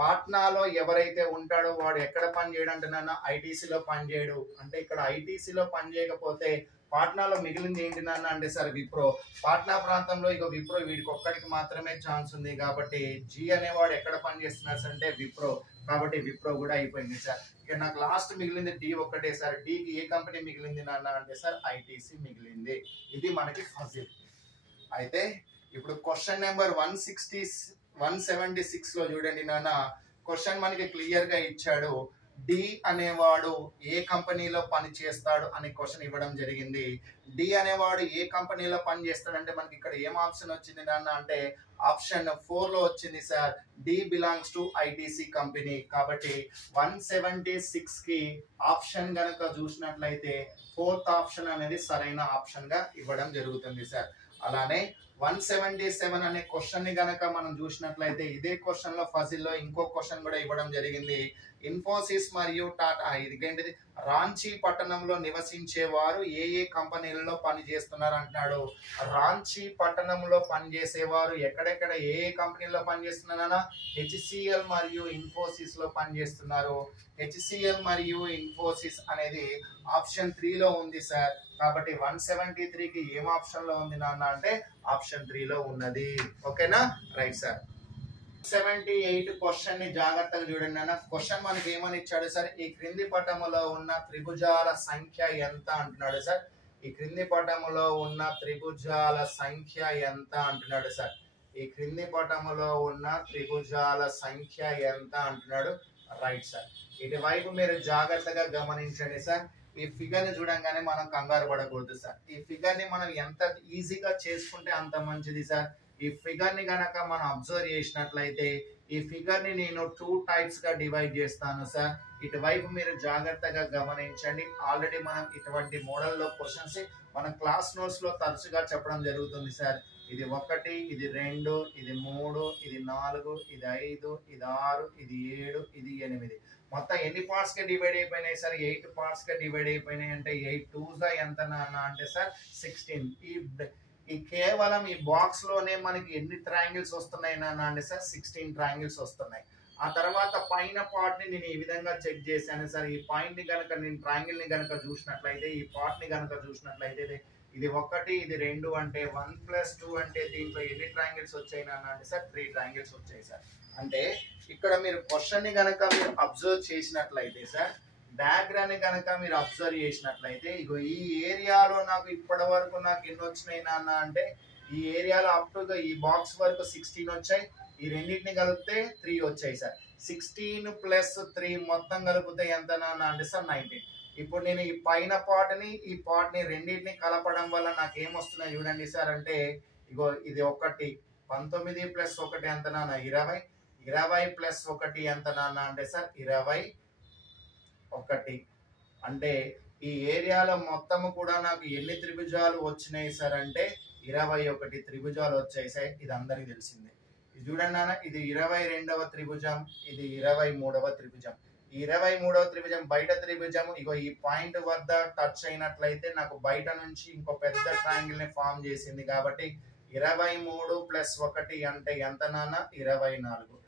పాట్నాలో ఎవరైతే ఉంటాడో వాడు ఎక్కడ పని చేయడు అంటే నాన్న ఐటీసీలో పని చేయడు. అంటే ఇక్కడ ఐటీసీలో పని చేయకపోతే పాట్నాలో మిగిలింది ఏంటి నాన్న అంటే సార్ విప్రో. పాట్నా ప్రాంతంలో ఇక విప్రో వీడికి ఒక్కడికి మాత్రమే ఛాన్స్ ఉంది. కాబట్టి జి అనేవాడు ఎక్కడ పని చేస్తున్నారు అంటే విప్రో. కాబట్టి విప్రో కూడా అయిపోయింది సార్. ఇక నాకు లాస్ట్ మిగిలింది డి ఒక్కటే సార్. డికి ఏ కంపెనీ మిగిలింది నాన్న అంటే సార్ ఐటీసీ మిగిలింది. ఇది మనకి ఫజిల్. అయితే ఇప్పుడు క్వశ్చన్ నెంబర్ 176 లో చూడండి నాన్న, క్వశ్చన్ మనకి క్లియర్ గా ఇచ్చాడు. డి అనేవాడు ఏ కంపెనీలో పని చేస్తాడు అనే క్వశ్చన్ ఇవ్వడం జరిగింది. డి అనేవాడు ఏ కంపెనీలో పని చేస్తాడంటే మనకి ఇక్కడ ఏం ఆప్షన్ వచ్చింది నాన్న అంటే ఆప్షన్ 4 లో వచ్చింది sir. D belongs to ITC company. కాబట్టి 176 కి ఆప్షన్ గనక చూసినట్లయితే 4th ఆప్షన్ అనేది సరైన ఆప్షన్ గా ఇవ్వడం జరుగుతుంది సార్. అలానే 177 అనే క్వశ్చన్ ని గనక మనం చూసినట్లయితే ఇదే క్వశ్చన్ లో ఫజిల్ లో ఇంకో క్వశ్చన్ కూడా ఇవ్వడం జరిగింది. ఇన్ఫోసిస్ మరియు టాటా ఇదేంటిది రాంచీ పట్టణంలో నివసించే వారు ఏ ఏ కంపెనీలలో పని చేస్తున్నారు అంటున్నాడు. రాంచీ పట్టణంలో పనిచేసేవారు ఎక్కడెక్కడ ఏ ఏ కంపెనీలో పనిచేస్తున్నారన్నా హెచ్సిఎల్ మరియు ఇన్ఫోసిస్ లో పనిచేస్తున్నారు. హెచ్సిఎల్ మరియు ఇన్ఫోసిస్ అనేది ఆప్షన్ 3 లో ఉంది సార్. కాబట్టి 173కి ఏం ఆప్షన్ లో ఉంది నాన్న అంటే ఆప్షన్ 3 లో ఉన్నది. ఓకేనా? Right sir. 78 క్వశ్చన్ ని జాగ్రత్తగా చూడండి అన్న. క్వశ్చన్ మనకి ఏమని ఇచ్చాడు సార్? ఈ క్రింది పటములో ఉన్న త్రిభుజాల సంఖ్య ఎంత అంటున్నాడు సార్. ఈ క్రింది పటములో ఉన్న త్రిభుజాల సంఖ్య ఎంత అంటున్నాడు సార్. ఈ క్రింది పటములో ఉన్న త్రిభుజాల సంఖ్య ఎంత అంటున్నాడు. Right sir. ఇటువైపు మీరు జాగ్రత్తగా గమనించండి సార్. ఈ ఫిగర్ ని చూడంగానే మనం కంగారు పడకూడదు సార్. ఈ ఫిగర్ ని మనం ఎంత ఈజీగా చేసుకుంటే అంత మంచిది సార్. ఈ ఫిగర్ ని గనక మనం అబ్జర్వ్ చేసినట్లయితే ఈ ఫిగర్ ని నేను 2 టైప్స్ గా డివైడ్ చేస్తాను సార్. ఇటువైపు మీరు జాగ్రత్తగా గమనించండి. ఆల్రెడీ మనం ఇటువంటి మోడల్లో క్వశ్చన్స్ మన క్లాస్ నోట్స్ లో తరచుగా చెప్పడం జరుగుతుంది సార్. ఇది 1, ఇది 2, ఇది 3, ఇది 4, ఇది 5, ఇది 6, ఇది 7, ఇది 8. మొత్తం ఎన్ని పార్ట్స్ గా డివైడ్ అయిపోయినాయి సార్? 8 పార్ట్స్ గా డివైడ్ అయిపోయినాయి. అంటే 8 2s ఎంత అంటే సార్ 16. ఈ కేవలం ఈ బాక్స్ లోనే మనకి ఎన్ని ట్రయాంగిల్స్ వస్తున్నాయి అంటే సార్ 16 ట్రయాంగిల్స్ వస్తున్నాయి. ఆ తర్వాత పైన పార్ట్ ని నేను ఈ విధంగా చెక్ చేశాను సార్. ఈ పాయింట్ ని కనుక నేను ట్రయాంగిల్ ని కనుక చూసినట్లయితే, ఈ పార్ట్ ని కనుక చూసినట్లయితే ఇది 1, ఇది 2 అంటే 1 + 2 అంటే దీంట్లో ఎన్ని ట్రయాంగిల్స్ వచ్చాయి అంటే సార్ 3 ట్రయాంగిల్స్ వచ్చాయి సార్. అంటే ఇక్కడ మీరు క్వశ్చన్ ని కనుక మీరు అబ్జర్వ్ చేసినట్లయితే సార్, డయాగ్రామ్ ని కనుక మీరు అబ్జర్వ్ చేసినట్లయితే ఇగో ఈ ఏరియాలో నాకు ఇప్పటి వరకు నాకు ఎన్ని వచ్చినాయి నాన్న అంటే ఈ ఏరియాలో అప్ టు ఈ బాక్స్ వరకు 16 వచ్చాయి. ఈ రెండింటిని కలిపితే 3 వచ్చాయి సార్. 16 + 3 మొత్తం కలిపితే ఎంత నాన్న అంటే సార్ 19. ఇప్పుడు నేను ఈ పైన పార్ట్ ని ఈ పార్ట్ ని రెండింటిని కలపడం వల్ల నాకు ఏమొస్తున్నాయి చూడండి సార్. అంటే ఇగో ఇది 1, 19 + 1 ఎంత నాన్న 20, 20 + 1 ఎంత నాన్న అంటే సార్ 21. అంటే ఈ ఏరియాలో మొత్తము కూడా నాకు ఎన్ని త్రిభుజాలు వచ్చినాయి సార్ అంటే 21 త్రిభుజాలు వచ్చాయి సార్. ఇది అందరికి తెలిసిందే. ఇది చూడండి నాన్న, ఇది 22వ త్రిభుజం, ఇది 23వ త్రిభుజం. ఈ 23వ త్రిభుజం బయట త్రిభుజం ఇగో ఈ పాయింట్ వద్ద టచ్ అయినట్లయితే నాకు బయట నుంచి ఇంకో పెద్ద ట్రయాంగిల్ ని ఫామ్ చేసింది. కాబట్టి 23 + 1 అంటే ఎంత నాన్న 24.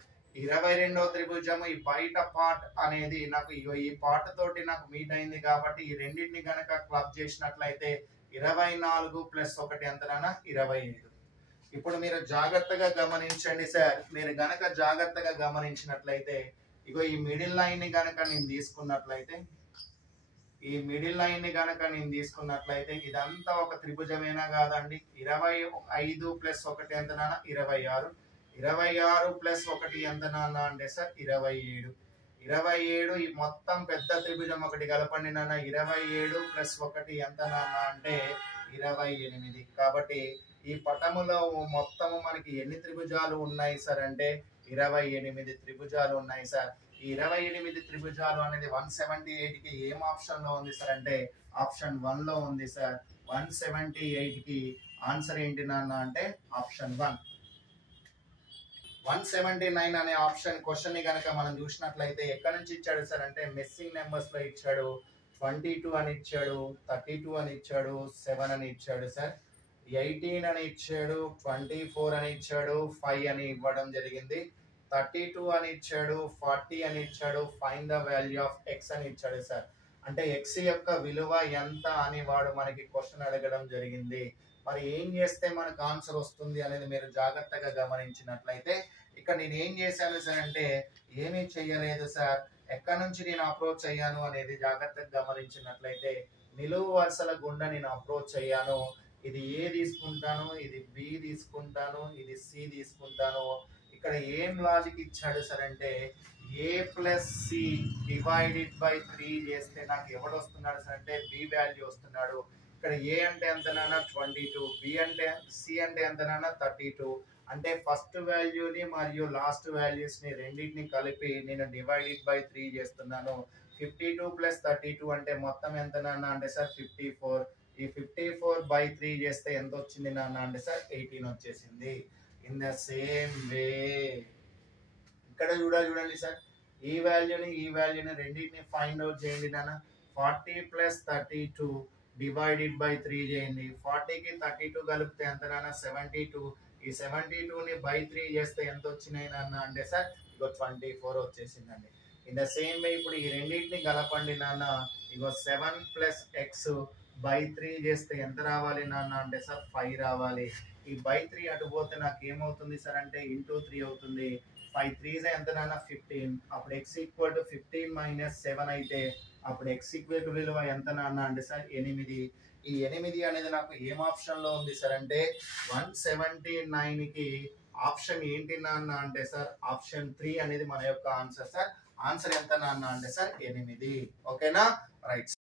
22వ త్రిభుజం ఈ బయట పార్ట్ అనేది నాకు ఈ పార్ట్ తోటి నాకు మీట్ అయింది. కాబట్టి ఈ రెండింటిని గనక క్లబ్ చేసినట్లయితే 24 + 1 ఎంత నాన్న 25. ఇప్పుడు మీరు జాగ్రత్తగా గమనించండి సార్. మీరు గనక జాగ్రత్తగా గమనించినట్లయితే ఇగో ఈ మిడిల్ లైన్ ని గనక నేను తీసుకున్నట్లయితే, ఈ మిడిల్ లైన్ ని గనక నేను తీసుకున్నట్లయితే ఇదంతా ఒక త్రిభుజమేనా కాదండి. 25 + 1 ఎంత నాన్న 26. 26 + 1 ఎంత నాన్న అంటే సార్ 27. 27 ఈ మొత్తం పెద్ద త్రిభుజం ఒకటి కలపండి నాన్న. 27 + 1 ఎంత నాన్న అంటే 28. కాబట్టి ఈ పటములో మొత్తము మనకి ఎన్ని త్రిభుజాలు ఉన్నాయి సార్ అంటే 28 త్రిభుజాలు ఉన్నాయి సార్. ఈ 28 త్రిభుజాలు అనేది 178 కి ఏం ఆప్షన్ లో ఉంది సార్ అంటే ఆప్షన్ 1 లో ఉంది సార్. 178 కి ఆన్సర్ ఏంటి నాన్న అంటే ఆప్షన్ 1. 179 అనే ఆప్షన్ క్వశ్చన్ ని గనక మనం చూసినట్లయితే ఎక్కడి నుంచి ఇచ్చాడు సార్ అంటే మిస్సింగ్ నెంబర్స్ లో ఇచ్చాడు. 22 అని ఇచ్చాడు, 32 అని ఇచ్చాడు, 7 అని ఇచ్చాడు సార్, 18 అని ఇచ్చాడు, 24 అని ఇచ్చాడు, 5 అని ఇవ్వడం జరిగింది, 32 అని ఇచ్చాడు, 40 అని ఇచ్చాడు, find the value of X అని ఇచ్చాడు సార్. అంటే ఎక్స్ యొక్క విలువ ఎంత అని వాడు మనకి క్వశ్చన్ అడగడం జరిగింది. మరి ఏం చేస్తే మనకు ఆన్సర్ వస్తుంది అనేది మీరు జాగ్రత్తగా గమనించినట్లయితే ఇక్కడ నేను ఏం చేశాను సార్ అంటే ఏమీ చెయ్యలేదు సార్. ఎక్కడి నుంచి నేను అప్రోచ్ అయ్యాను అనేది జాగ్రత్తగా గమనించినట్లయితే నిలువు వరుసల గుండా నేను అప్రోచ్ అయ్యాను. ఇది ఏ తీసుకుంటాను, ఇది బి తీసుకుంటాను, ఇది సి తీసుకుంటాను. ఇక్కడ ఏం లాజిక్ ఇచ్చాడు సార్ అంటే a + c / 3 చేస్తే నాకు ఎవడు వస్తున్నాడు సార్ అంటే బి వాల్యూ వస్తున్నాడు. ఇక్కడ ఏ అంటే ఎంత నాన్న 22, బి అంటే సి అంటే ఎంత నాన్న 32. అంటే ఫస్ట్ వాల్యూని మరియు లాస్ట్ వాల్యూస్ ని రెండింటిని కలిపి నేను /3 చేస్తున్నాను. 52 + 32 అంటే మొత్తం ఎంత నాన్న అంటే సార్ 54. ఈ 54/3 చేస్తే ఎంత వచ్చింది నాన్న అంటే సార్ 18 వచ్చేసింది. ఇన్ ద సేమ్ వే ఇక్కడ చూడండి సార్, ఈ వాల్యూని రెండింటిని ఫైండ్ అవుట్ చేయండి నాన్న. 40 + 32 /3 చేయండి. 40కి 32 కలిపితే ఎంత నాన్న 72. ఈ 72ని /3 చేస్తే ఎంత వచ్చినాయి నాన్న అంటే సార్ ఇగో 24 వచ్చేసిందండి. ఇన్ ద సేమ్ వే ఇప్పుడు ఈ రెండింటిని కలపండి నాన్న. ఇగో 7 + x /3 చేస్తే ఎంత రావాలి నాన్న అంటే సార్ 5 రావాలి. ఈ బై 3 అటు పోతే నాకు ఏమవుతుంది సార్ అంటే ఇంటూ 3 అవుతుంది. 5 3 ఎంత నాన్న 15. అప్పుడు x ఈక్వల్ టు 15 మైనస్ 7 అయితే అప్పుడు x ఈక్వల్ విలువ ఎంత నాన్న అంటే సార్ 8. ఈ 8 అనేది నాకు ఏం ఆప్షన్ లో ఉంది సార్ అంటే 179 కి ఆప్షన్ ఏంటి నాన్న అంటే సార్ ఆప్షన్ 3 అనేది మన యొక్క ఆన్సర్ సార్. ఆన్సర్ ఎంత నాన్న అంటే సార్ 8. ఓకేనా రైట్.